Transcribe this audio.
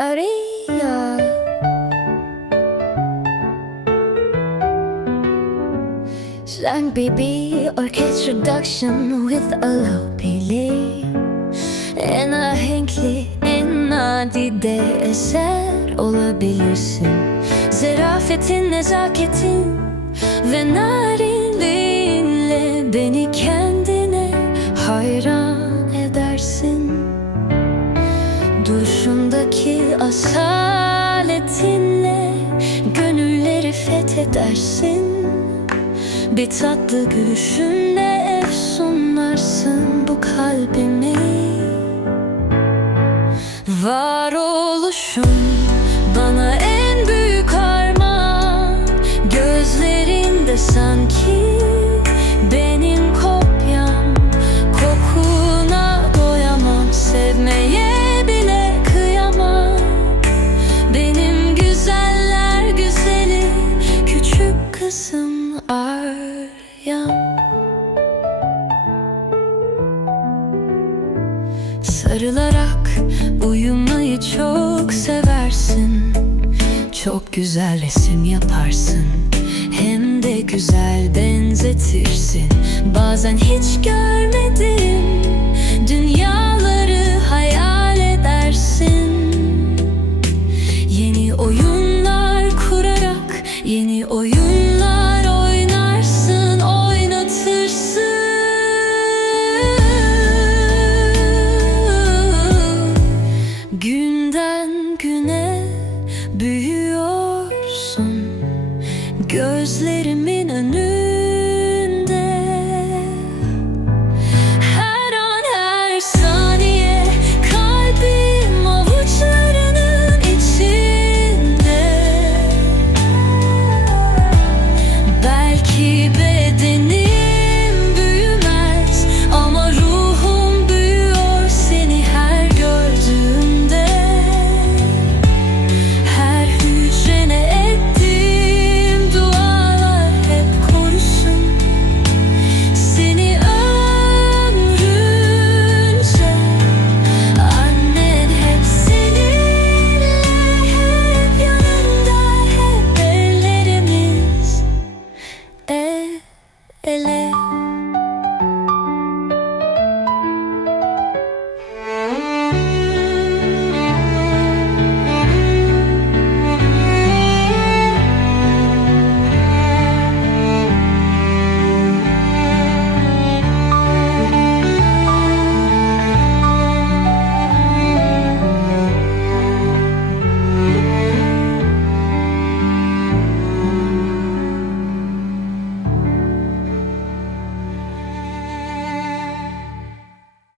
Aria. Sang BB orchestra production with a low pili En ahenkli en nadide eser olabilirsin Zarafetin, nezaketin ve narinliğinle Beni kendine hayran asaletinle Gönülleri fethedersin Bir tatlı gülüşünle efsunlarsın bu kalbimi. Varoluşun bana kızım Aryam Sarılarak uyumayı çok seversin. Çok güzel resim yaparsın. Hem de güzel benzetirsin. Bazen hiç görmedim Gözlerimin önünde. Her an her saniye Kalbim avuçlarının içinde. Belki ben